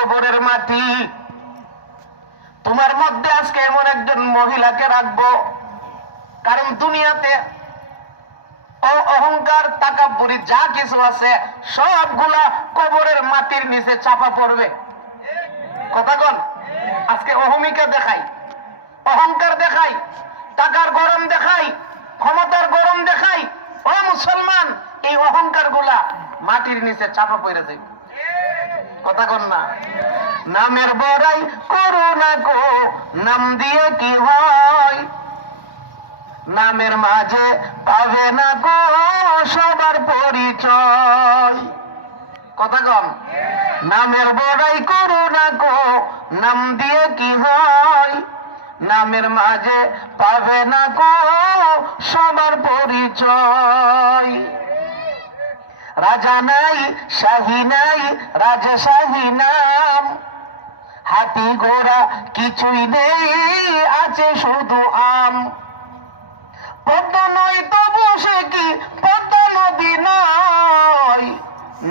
কবরের মাটি। তোমার মধ্যে আজকে এমন একজন মহিলাকে রাখবো, কারণ দুনিয়াতে অহংকার তাকাব্বুরি যা কিছু আছে সবগুলা কবরের মাটির নিচে চাপা পড়বে। কথা কোন? আজকে অহমিকা দেখাই, অহংকার দেখাই, টাকার গরম দেখাই, ক্ষমতার গরম দেখাই। ও মুসলমান, এই অহংকার গুলা মাটির নিচে চাপা পড়ে যায়। কথা কোন না? নামের বড়াই করো না গো, নাম দিয়ে কি হয়? নামের মাঝে পাবে না গো সবার পরিচয়। কথা কম। নামের বড়াই করো না গো, নাম দিয়ে কি হয়? নামের মাঝে পাবে না গো সবার পরিচয়। রাজা নাই, শাহী নাই, রাজা শাহী নাম। হাতি ঘোড়া কিছুই নেই, আছে শুধু আম। পদ্মা নয় তবু সে কি পদ্মা নদী নয়?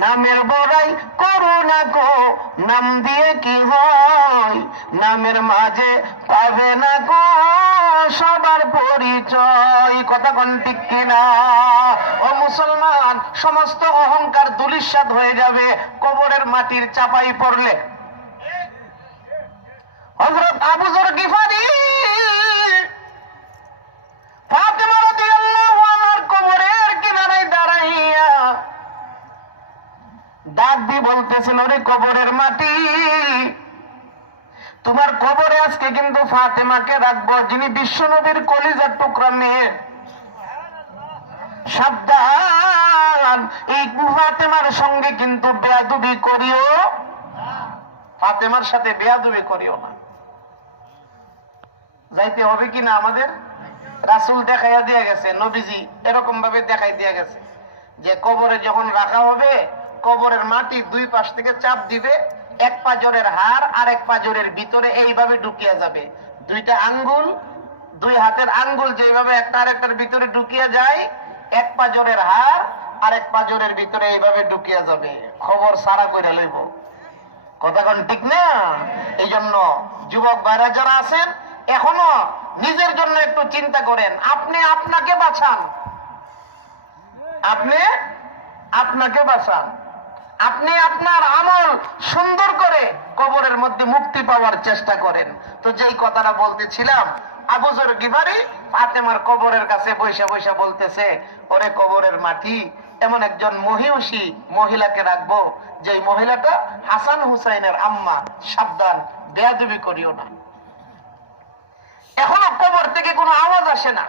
নামের বড়াই করো না গো, নাম দিয়ে কি হয়? নামের মাঝে পাবে না গো সবার পরিচয়। কথা কোন ঠিক কিনা? ও মুসলমান, সমস্ত অহংকার ধূলিসাৎ হয়ে যাবে কবরের মাটির চাপাই পড়লে। হযরত আবু যর গিফারী ফাতেমা রাদিয়াল্লাহু আনহার কবরের কিনারায় দাঁড়াইয়া ডাক দিয়ে বলতেছেন, ওরে কবরের মাটি, তোমার কবরে আজকে কিন্তু ফাতেমাকে রাখবো, যিনি বিশ্বনবীর কলিজার টুকরা মেয়ে। সাবধান, এই ফাতেমার সঙ্গে কিন্তু বেয়াদবি করিও, ফাতেমার সাথে বেয়াদবি করিও না। যাইতে হবে কিনা আমাদের? রাসূল দেখাইয়া দিয়ে গেছে, নবীজি এরকম ভাবে দেখাই দিয়ে গেছে যে কবরে যখন রাখা হবে, কবরের মাটি দুই পাশ থেকে চাপ দিবে, এক পাজরের হাড় আর এক পাজরের ভিতরে এইভাবে ঢুকিয়া যাবে। দুইটা আঙ্গুল, দুই হাতের আঙ্গুল যেভাবে একটা আরেকটার ভিতরে ঢুকিয়া যায়, এক পাজরের হাড় আর এক পাজরের ভিতরে এইভাবে ঢুকিয়া যাবে। খবর সারা করে লইব। কথা কোন ঠিক না? এই জন্য যুবক ভাইরা যারা আছেন, এখনো নিজের জন্য একটু চিন্তা করেন। আপনি আপনাকে বাঁচান, আপনি আপনাকে বাঁচান। আপনি আপনার আমল সুন্দর করে কবরের মধ্যে মুক্তি পাওয়ার চেষ্টা করেন। তো যেই কথাটা বলতেছিলাম, আবু যর গিফারী ফাতেমার কবরের কাছে বৈশা বৈশা বলতেছে, ওরে কবরের মাটি, এমন একজন মহিষী মহিলাকে রাখবো, যে মহিলাটা হাসান হুসাইনের আম্মা। সাবধান, বেয়াদবি করিও না। এখনো কবর থেকে কোনো আওয়াজ আসে না।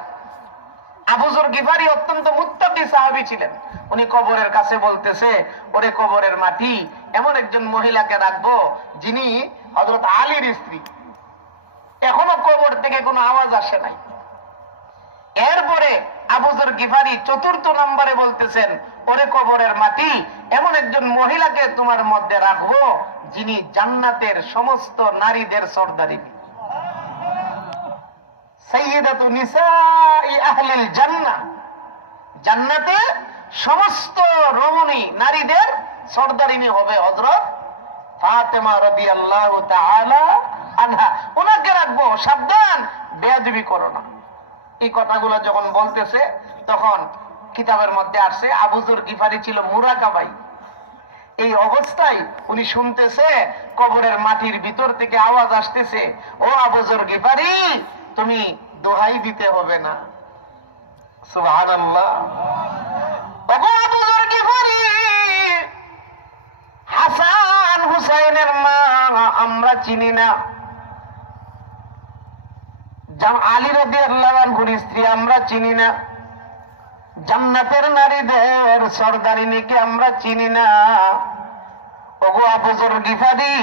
আবু যর গিফারী অত্যন্ত মুত্তাকি সাহাবী ছিলেন। উনি কবরের কাছে বলতেছে, ওরে কবরের মাটি, এমন একজন মহিলাকে রাখবো যিনি হযরত আলীর স্ত্রী। এখনো কবর থেকে কোনো আওয়াজ আসে নাই। এরপরে আবু যর গিফারী চতুর্থ নম্বরে বলতেছেন, ওরে কবরের মাটি, এমন একজন মহিলাকে তোমার মধ্যে রাখবো যিনি জান্নাতের সমস্ত নারীদের সর্দারিনী, সাইয়্যিদাতু নিসাই আহলিল জান্নাহ। জান্নাতে সমস্ত রমণী নারীদের সর্দারিনী হবে হযরত ফাতেমা রাদিয়াল্লাহু তাআলা আনহা। ওনাকে রাখবো, সাবধান, বেয়াদবি করো না। এই কথাগুলো যখন বলতেছে, তখন কিতাবের মধ্যে আসছে আবু যর গিফারী ছিল মুরাকাবাই। এই অবস্থায় উনি শুনতেছে কবরের মাটির ভিতর থেকে আওয়াজ আসতেছে, ও আবু যর গিফারী, তুমি দোহাই দিতে হবে না। সুবহানাল্লাহ। ওগো আবু যর গিফারী, হাসান হুসাইনের মা আমরা চিনি না, আলী রাদিয়াল্লাহু আনহুর স্ত্রী আমরা চিনি না, জান্নাতের নারীদের সর্দারিনীকে আমরা চিনি না। ওগো আবু যর গিফারী,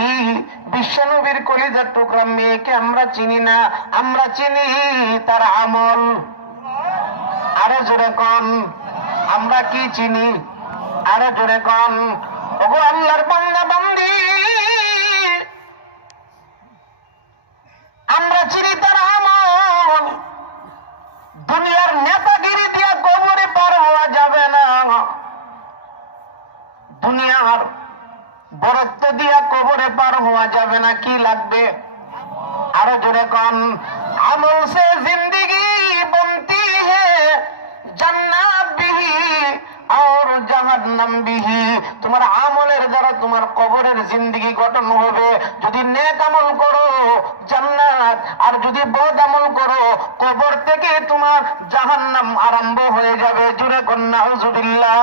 বিশ্বনবীর কলিজার টুকরা মেয়েকে আমরা চিনি না, আমরা চিনি তার আমল। আরো জোরে কন, আমরা কি চিনি? আরো জোরে কন। ওগো আল্লাহর বান্দা বান্দি, আমরা চিনি তার আমল। দুনিয়ার নেতাগিরি দিয়া কবরে পার হওয়া যাবে না। দুনিয়ার বরত্ব দিয়া কবরে পার হওয়া যাবে না, কি লাগবে? আরো জোরে কন, আমল সে জিंदगी बनती है जन्नत भी और जहन्नम भी। তোমার আমলের দ্বারা তোমার কবরের জিন্দেগি গঠন হবে। যদি নেক আমল করো জান্নাত, আর যদি বদ আমল করো কবর থেকে তোমার জাহান্নাম আরম্ভ হয়ে যাবে। জোরে কন নাউজুবিল্লাহ।